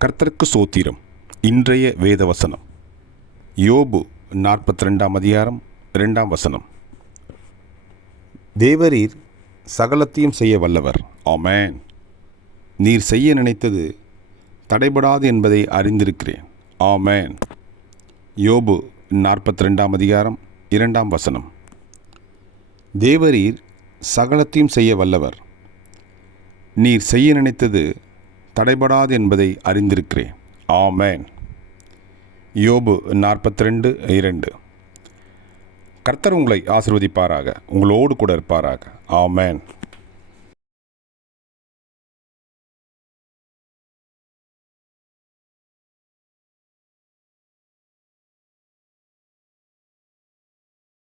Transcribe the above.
கர்த்தருக்கு சோத்திரம். இன்றைய வேத வசனம் யோபு நாற்பத்தி ரெண்டாம் அதிகாரம் ரெண்டாம் வசனம். தேவரீர் சகலத்தையும் செய்ய வல்லவர். ஆமேன். நீர் செய்ய நினைத்தது தடைபடாது என்பதை அறிந்திருக்கிறேன். ஆமேன். யோபு நாற்பத்தி ரெண்டாம் அதிகாரம் இரண்டாம் வசனம். தேவரீர் சகலத்தையும் செய்ய வல்லவர். நீர் செய்ய நினைத்தது தடைபடாது என்பதை அறிந்திருக்கிறேன். ஆமேன். யோபு நாற்பத்தி ரெண்டு இரண்டு. கர்த்தர் உங்களை ஆசிர்வதிப்பாராக உங்களோடு கூட இருப்பாராக. ஆமேன்.